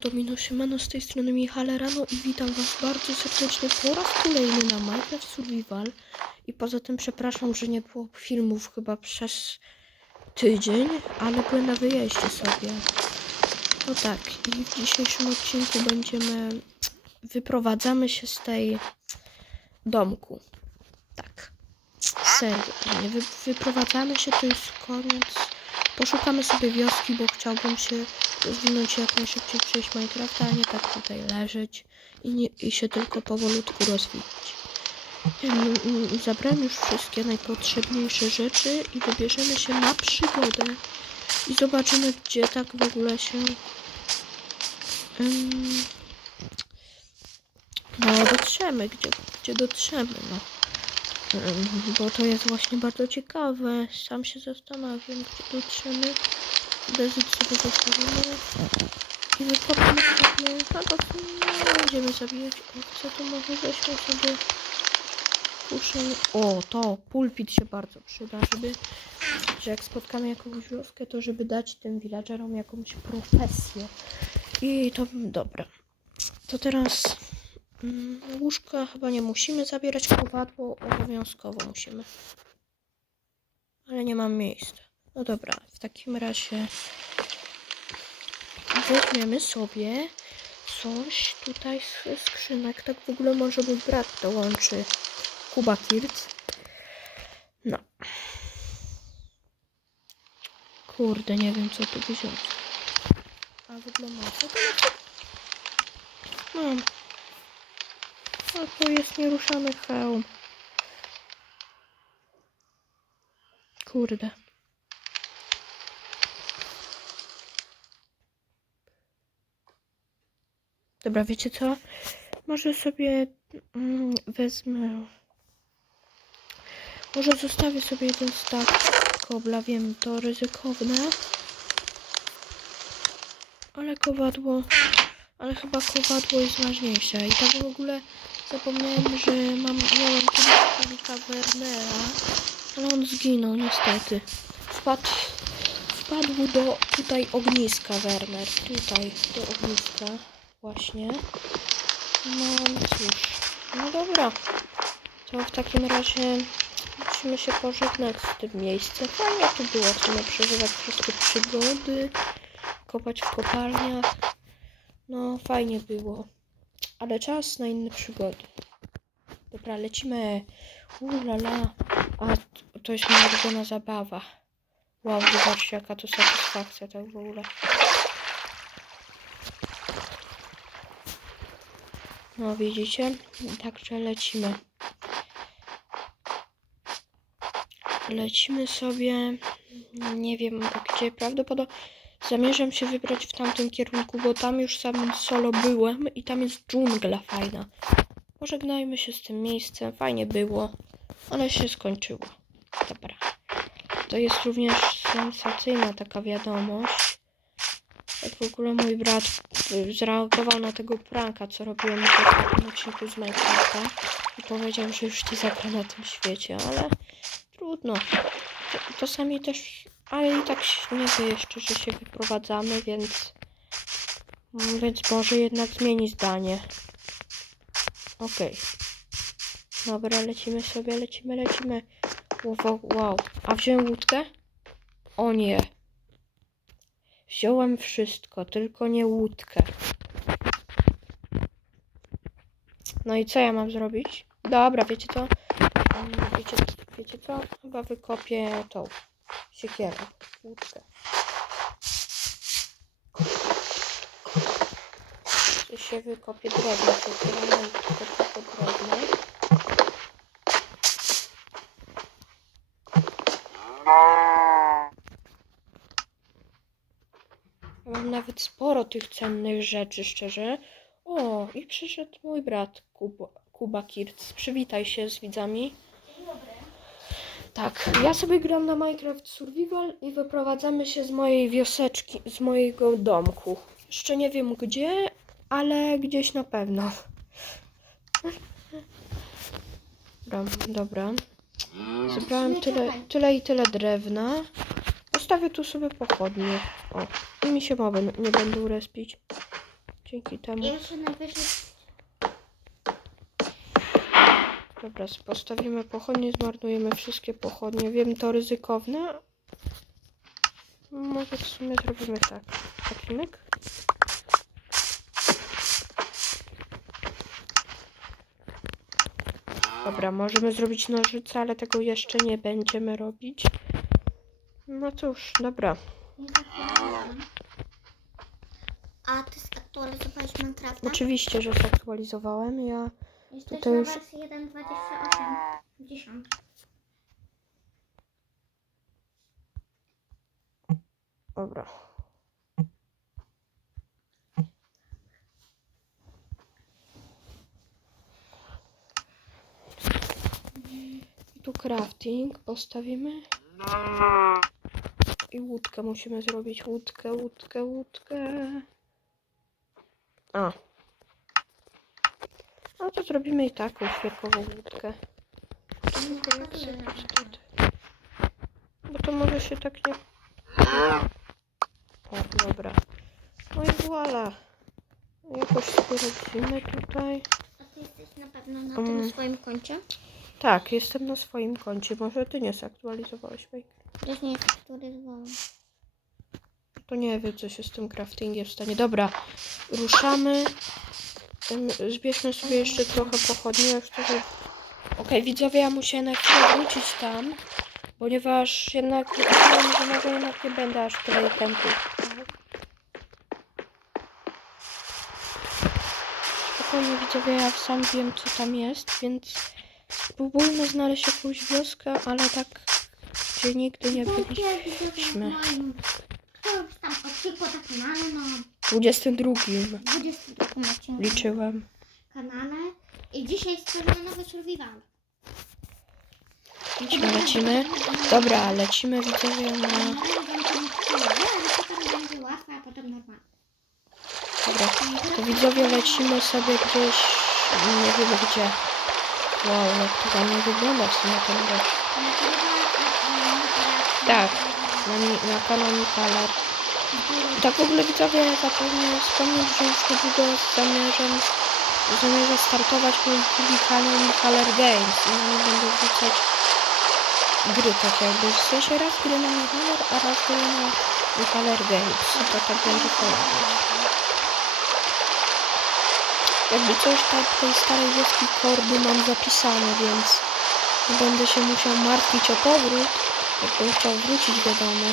Domino Siemano z tej strony Michale Rano i witam was bardzo serdecznie po raz kolejny na Minecraft Survival i poza tym przepraszam, że nie było filmów chyba przez tydzień, ale byłem na wyjeździe sobie. No tak, i w dzisiejszym odcinku będziemy wyprowadzamy się z tej domku. Tak. Serio, wy, wyprowadzamy się, to jest koniec. Poszukamy sobie wioski, bo chciałbym się rozwinąć jak najszybciej przejść Minecrafta, a nie tak tutaj leżeć i, nie, i się tylko powolutku rozwijać. Em, Zabrałem już wszystkie najpotrzebniejsze rzeczy i wybierzemy się na przygodę i zobaczymy, gdzie tak w ogóle się em, no dotrzemy, gdzie, gdzie dotrzemy, no. Em, Bo to jest właśnie bardzo ciekawe. Sam się zastanawiam, gdzie dotrzemy. Dezyt sobie zostawimy. I wykopimy sobie. No to nie będziemy zabijać owce, to może weźmy sobie kuszę. O, to pulpit się bardzo przyda, żeby, że jak spotkamy jakąś wioskę, to żeby dać tym villagerom jakąś profesję. I to dobra. To teraz mm, łóżka chyba nie musimy zabierać, kowadło obowiązkowo musimy. Ale nie mam miejsca. No dobra, w takim razie weźmiemy sobie coś tutaj z skrzynek. Tak w ogóle może mój brat dołączy. Kuba Kirc. No. Kurde, nie wiem co tu wziąć. A w ogóle mam. Co to? Mam. A to jest nieruszany hełm. Kurde. Dobra, wiecie co? Może sobie mm, wezmę. Może zostawię sobie jeden stak kobla. Wiem, to ryzykowne. Ale kowadło. Ale chyba kowadło jest ważniejsze. I tak w ogóle zapomniałem, że mam, miałem kiedyś Wernera. Ale on zginął niestety. Wpadł, wpadł do tutaj ogniska Werner. Tutaj do ogniska. Właśnie. No cóż. No dobra. To w takim razie musimy się pożegnać z tym miejscem. Fajnie tu było w przeżywać wszystkie przygody. Kopać w kopalniach. No fajnie było. Ale czas na inne przygody. Dobra, lecimy. Ulala. A to jest moja zabawa. Wow, zobaczcie jaka to satysfakcja tak w ogóle. No widzicie? Także lecimy. Lecimy sobie. Nie wiem gdzie. Prawdopodobnie zamierzam się wybrać w tamtym kierunku, bo tam już sam solo byłem i tam jest dżungla fajna. Pożegnajmy się z tym miejscem. Fajnie było, ale się skończyło. Dobra. To jest również sensacyjna taka wiadomość. W ogóle mój brat y, zareagował na tego pranka, co robiłem w ostatnim odcinku z Minecrafta i powiedział, że już nie zagra na tym świecie, ale trudno. Cze- Czasami też, ale i tak nie wie jeszcze, że się wyprowadzamy, więc więc może jednak zmieni zdanie. Okej. Dobra, lecimy sobie, lecimy, lecimy. Wow, wow. A wziąłem łódkę? O nie. Wziąłem wszystko, tylko nie łódkę. No i co ja mam zrobić? Dobra, wiecie co? Mm, Wiecie, wiecie co? Chyba wykopię tą siekierę, łódkę. Czy się wykopię drewno, siekierę, tylko drewno. Nawet sporo tych cennych rzeczy, szczerze. O, i przyszedł mój brat Kuba, Kuba Kirc. Przywitaj się z widzami. Tak, ja sobie gram na Minecraft Survival i wyprowadzamy się z mojej wioseczki, z mojego domku. Jeszcze nie wiem gdzie, ale gdzieś na pewno. Dobra, dobra. Zebrałem tyle, tyle i tyle drewna. Postawię tu sobie pochodnie. O, i mi się mowy nie będą respić. Dzięki temu. Jeszcze najwyżej Dobra, postawimy pochodnie, zmarnujemy wszystkie pochodnie. Wiem, to ryzykowne. Może w sumie zrobimy tak. Taki myk. Dobra, możemy zrobić nożyce, ale tego jeszcze nie będziemy robić. No cóż, dobra. A ty zaktualizowałeś Minecrafta? Oczywiście, że zaktualizowałem. Ja Jesteś tutaj na już- wersji 1.28. 10. Dobra. Tu crafting postawimy. I łódkę musimy zrobić. Łódkę, łódkę, łódkę. A. No to zrobimy i taką świerkową łódkę. Bo to może się tak nie... O, dobra. No i voila. Jakoś sobie robimy tutaj. A ty jesteś na pewno na Mm. tym swoim koncie? Tak, jestem na swoim koncie. Może ty nie zaktualizowałeś Baker? Zaktualizowałam. To nie wiem, co się z tym craftingiem stanie. Dobra, ruszamy. Zbierzmy sobie jeszcze trochę pochodni. To że- Okej, widzowie, ja muszę na chwilę wrócić tam, ponieważ jednak może jednak nie będę aż tyle tempu. Spokojnie, widzowie, ja sam wiem, co tam jest, więc spróbujmy znaleźć jakąś wioskę, ale tak, gdzie nigdy nie byliśmy. Tam odcinkł na kanale, no 22 22 odcinku liczyłem. kanale. I dzisiaj stworzymy nowy survival. Lecimy, lecimy. Dobra, lecimy widzowie na... Na. Dobra, to widzowie lecimy sobie gdzieś... Nie wiem gdzie. Wow, jak to ładnie wygląda w sumie ten deszcz. Tak, na, na kanał Mikaler. I tak w ogóle widzowie zapomnę wspomnieć, że już niedługo zamierzam, zamierzam startować mój drugi kanał Mikaler Games i na nim będę wrzucać gry tak jakby. W sensie raz gry na Mikaler, a raz gry na Mikaler Games. I to tak będzie kojarzyć. Jakby coś tak tej starej wioski kordy mam zapisane, więc będę się musiał martwić o powrót. Jakbym chciał wrócić wiadomo.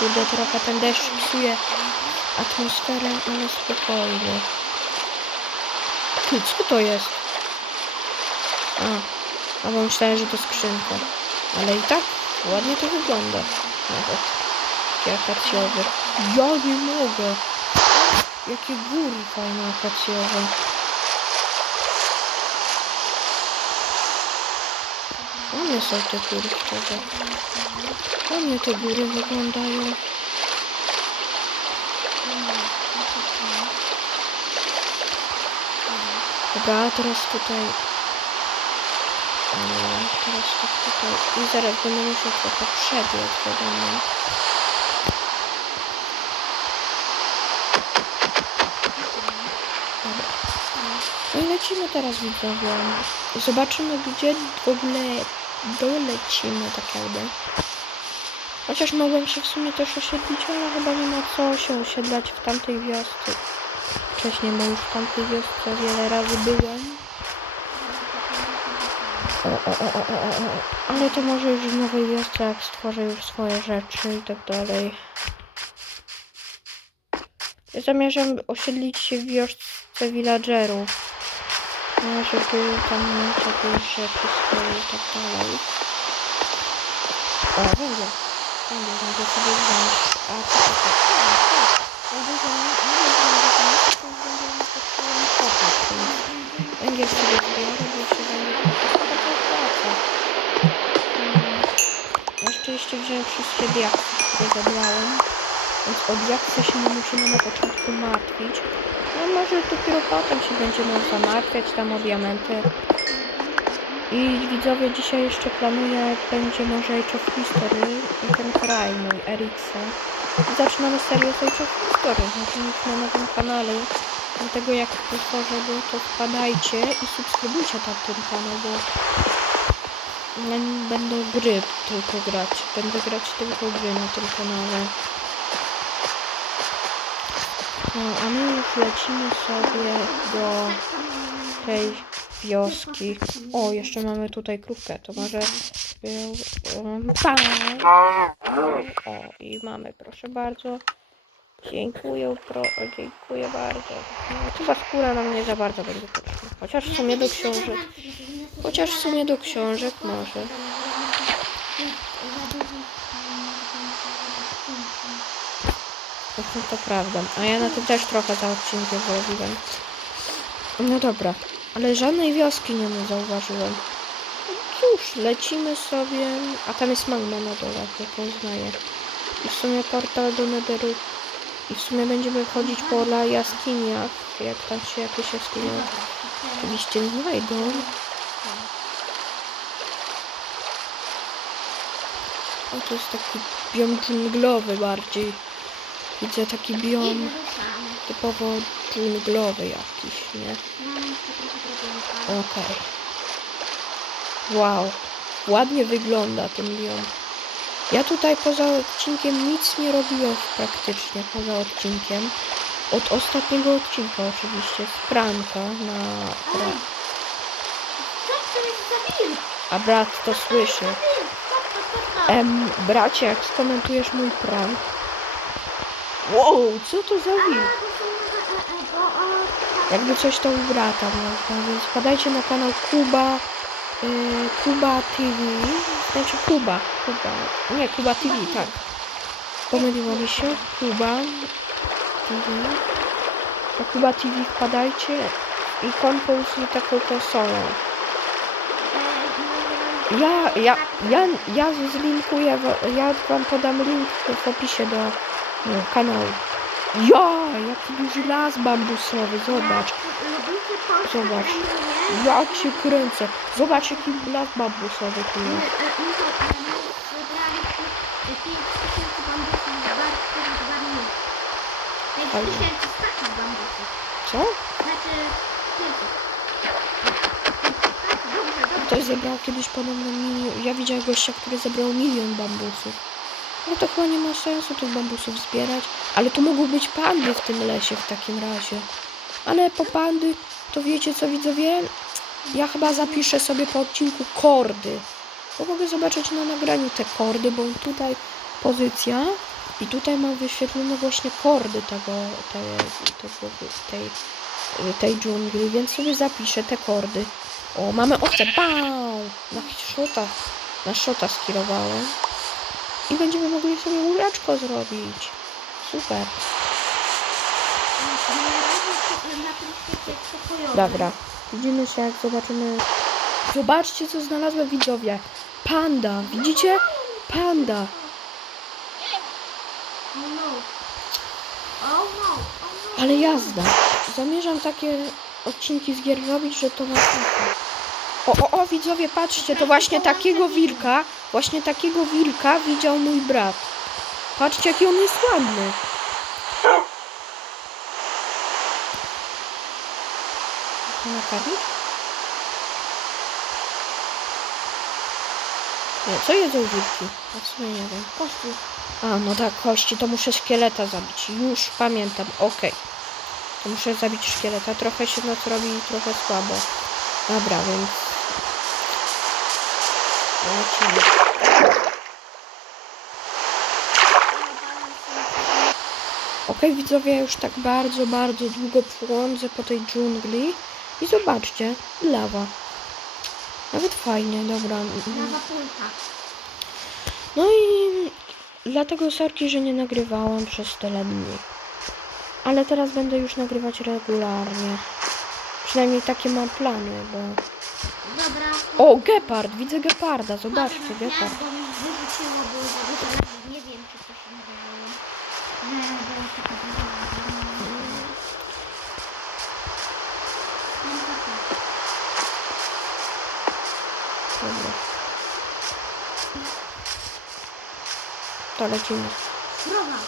Kurde, trochę ten deszcz psuje atmosferę, ale spokojnie. Ty, co to jest? A, a bo myślałem, że to skrzynka. Ale i tak ładnie to wygląda. Nawet. Takie akacjowe. Ja nie mogę. Jakie góry fajne akacjowe. Ładne są te góry, szczerze. Ładnie te góry wyglądają. Dobra, teraz tutaj... Mm, Teraz tak tutaj... I zaraz będę musiał trochę przebiec, wiadomo. No i lecimy teraz widzowie. Zobaczymy gdzie w ogóle dolecimy tak jakby. Chociaż mogłem się w sumie też osiedlić, ale chyba nie ma co się osiedlać w tamtej wiosce. Wcześniej, bo już w tamtej wiosce wiele razy byłem. O, o, o, o, o, o. Ale to może już w nowej wiosce, jak stworzę już swoje rzeczy i tak dalej. Zamierzam osiedlić się w wiosce villagerów. No, żeby tam mieć jakieś rzeczy swoje i tak dalej. O, węgiel. Węgiel mogę sobie wziąć. A, co to jest? Węgiel węgiel sobie zbiorę, bo się węgiel praca. Hmm. Jeszcze jeszcze wziąłem wszystkie diaksy, które zabrałem. Więc o diaksy się nie musimy na początku martwić. No może dopiero potem się będziemy zamartwiać tam o diamenty. I widzowie dzisiaj jeszcze planuję, będzie może Age of History i ten kraj mój, Eriksen. I zaczynamy serię z Age of History. Na nowym kanale. Dlatego jak otworzę go, to wpadajcie i subskrybujcie tam ten kanał, bo nie będę gry tylko grać. Będę grać tylko gry na tym kanale. A my już lecimy sobie do tej wioski. O, jeszcze mamy tutaj krówkę, to może... um! O, i mamy, proszę bardzo. Dziękuję, pro, dziękuję bardzo. No, chyba skóra nam nie za bardzo będzie potrzebna. Chociaż w sumie do książek. Chociaż w sumie do książek może. No to prawda. A ja na tym też trochę za odcinkiem zrobiłem. No dobra, ale żadnej wioski nie mu zauważyłem. No Cóż, lecimy sobie. A tam jest magma na dole, jak poznaję. I w sumie portal do Netheru. I w sumie będziemy chodzić po la jaskiniach. Jak tam się jakieś jaskinie oczywiście znajdą. O, to jest taki biom dżunglowy bardziej. Widzę taki biom typowo dżunglowy jakiś, nie? Okej. Wow. Ładnie wygląda ten biom. Ja tutaj poza odcinkiem nic nie robiłem praktycznie poza odcinkiem. Od ostatniego odcinka oczywiście z pranka na... A brat to słyszy. Em, bracie, jak skomentujesz mój prank? Wow, co to za? Jakby coś to u brata można, więc wpadajcie na kanał Kuba, y, Kuba TV, znaczy Kuba, Kuba, nie, Kuba TV, tak. Pomyliło mi się, Kuba TV. Na Kuba TV wpadajcie i kompoz i taką konsolę. Ja, ja, ja, ja zlinkuję, ja wam podam link w opisie do no, kanału. Ja, jaki duży las bambusowy, zobacz. Zobacz. Jak się kręcę. Zobacz jaki las bambusowy tu jest. Ale- Co? Ktoś zebrał kiedyś podobno milion. Ja widziałem gościa, który zebrał milion bambusów. No to chyba nie ma sensu tych bambusów zbierać. Ale to mogą być pandy w tym lesie w takim razie. Ale po pandy, to wiecie co widzowie? Ja chyba zapiszę sobie po odcinku kordy. Bo mogę zobaczyć na nagraniu te kordy, bo tutaj pozycja i tutaj mam wyświetlone właśnie kordy tego, te, tego tej, tej dżungli, więc sobie zapiszę te kordy. O, mamy owce. Bał! Na szota. Na szota skierowałem. I będziemy mogli sobie łóżeczko zrobić. Super. Dobra. Widzimy się jak zobaczymy. Zobaczcie co znalazłem widzowie. Panda. Widzicie? Panda. Ale jazda. Zamierzam takie odcinki z gier robić, że to masakra. O, o, o, widzowie, patrzcie, to właśnie takiego wilka, właśnie takiego wilka widział mój brat. Patrzcie, jaki on jest ładny. Nakarmić? Nie, co jedzą wilki? A w sumie nie wiem. Kości. A, no tak, kości, to muszę szkieleta zabić. Już pamiętam, okej. To muszę zabić szkieleta. Trochę się noc robi trochę słabo. Dobra, więc... Okej, widzowie, ja już tak bardzo, bardzo długo błądzę po tej dżungli. I zobaczcie, lawa. Nawet fajnie, dobra. No i dlatego sorki, że nie nagrywałam przez tyle dni. Ale teraz będę już nagrywać regularnie. Przynajmniej takie mam plany, bo... Dobra. O, gepard! Widzę geparda, zobaczcie, Ja, gepard. bo mi wyrzuciło, bo za dużo razy nie wiem, czy to się. Nie, bo Dobra. To lecimy. Krowa.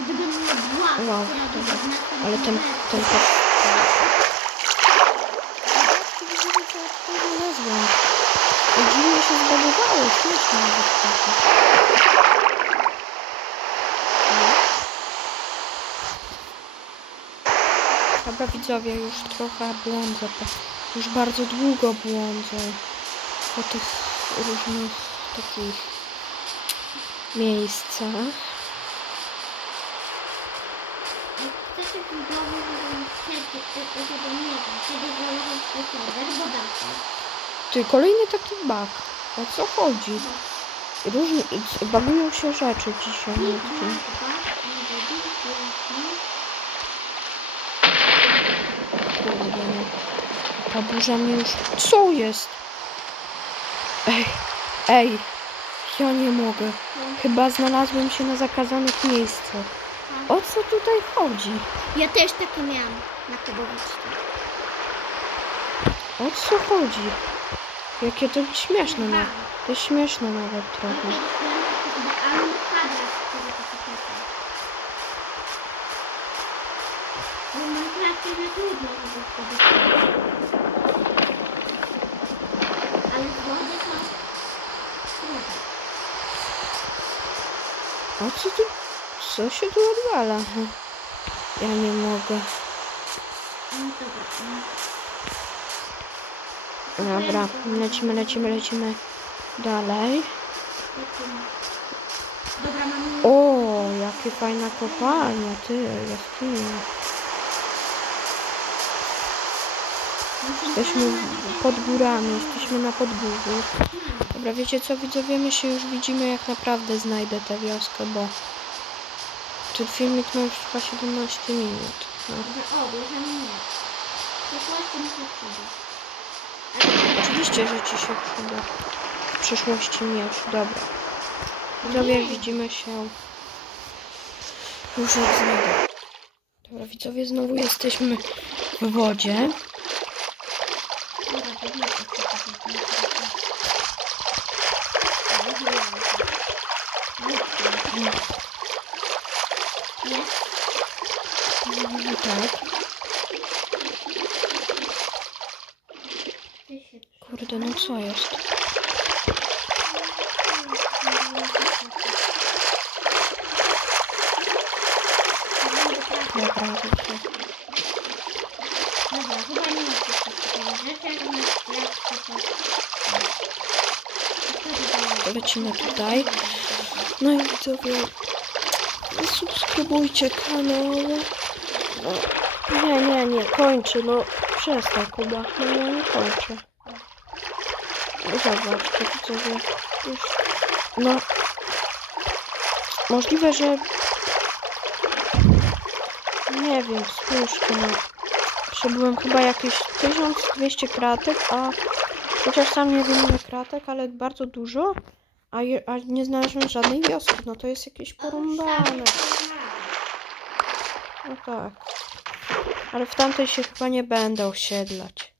Gdybym nie była, Wow, która by Ale ten, ten pas... Zobaczcie, co ja tutaj znalazłam. Ej, Dziwnie się zbagowało, śmieszne nawet trochę. Dobra widzowie, już trochę błądzę. Już bardzo długo błądzę po tych różnych takich miejscach. Ty, kolejny taki bug. O co chodzi? Różni, bagują się rzeczy dzisiaj. Kurde. Ta burza mnie już... Co jest? Ej, ej. Ja nie mogę. Chyba znalazłem się na zakazanych miejscach. O co tutaj chodzi? Ja też takie miałam na kobowiczce. O co chodzi? Jakie to śmieszne na... To jest śmieszne nawet trochę. O co tu... Co się tu odwala? Ja nie mogę. No dobra. Dobra, lecimy, lecimy, lecimy dalej. O, jakie fajna kopalnia, ty, jaskinia. Jesteśmy pod górami, jesteśmy na podgórzu. Dobra, wiecie co, widzowie, my się już widzimy, jak naprawdę znajdę tę wioskę, bo ten filmik ma już trwa 17 minut. No. Dobra, o, bierzemy nie. Się przyda. Oczywiście, że ci się przyda. W przyszłości miecz, dobra. Widzowie, widzimy się już jak znajdę. Dobra, widzowie, znowu jesteśmy w wodzie. Dobra, to nie jest to, co to jest. Ale wyjęłam to. Nie? Nie? Tak. Ty się Kurde, no co jest? Dobra, dobra. Chyba nie ma wszystkich tutaj rzeczy, jak to to... Lecimy tutaj. No i widzowie, subskrybujcie kanał. No, nie, nie, nie, kończy, no przestań Kuba, no ja nie kończę. Zobaczcie już, no, możliwe, że, nie wiem, spójrzcie, no, przebyłem chyba jakieś 1200 kratek, a chociaż sam nie wiem ile kratek, ale bardzo dużo. A, je, a nie znalazłem żadnej wioski, no to jest jakieś porąbane. No tak. Ale w tamtej się chyba nie będę osiedlać.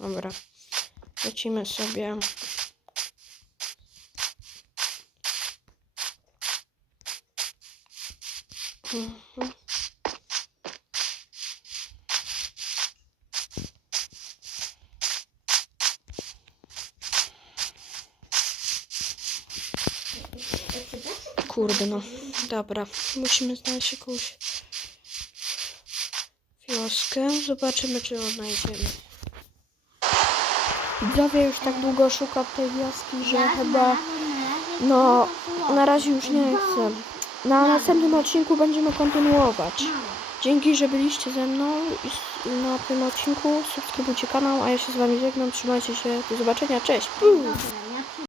Dobra. Lecimy sobie. Mhm. Kurde no. Dobra. Musimy znaleźć jakąś wioskę. Zobaczymy, czy ją Widzowie już tak długo szukam tej wioski, że chyba no, na razie już nie chcę. Na następnym odcinku będziemy kontynuować. Dzięki, że byliście ze mną na tym odcinku. Subskrybujcie kanał, a ja się z wami żegnam. Trzymajcie się. Do zobaczenia. Cześć. Puh.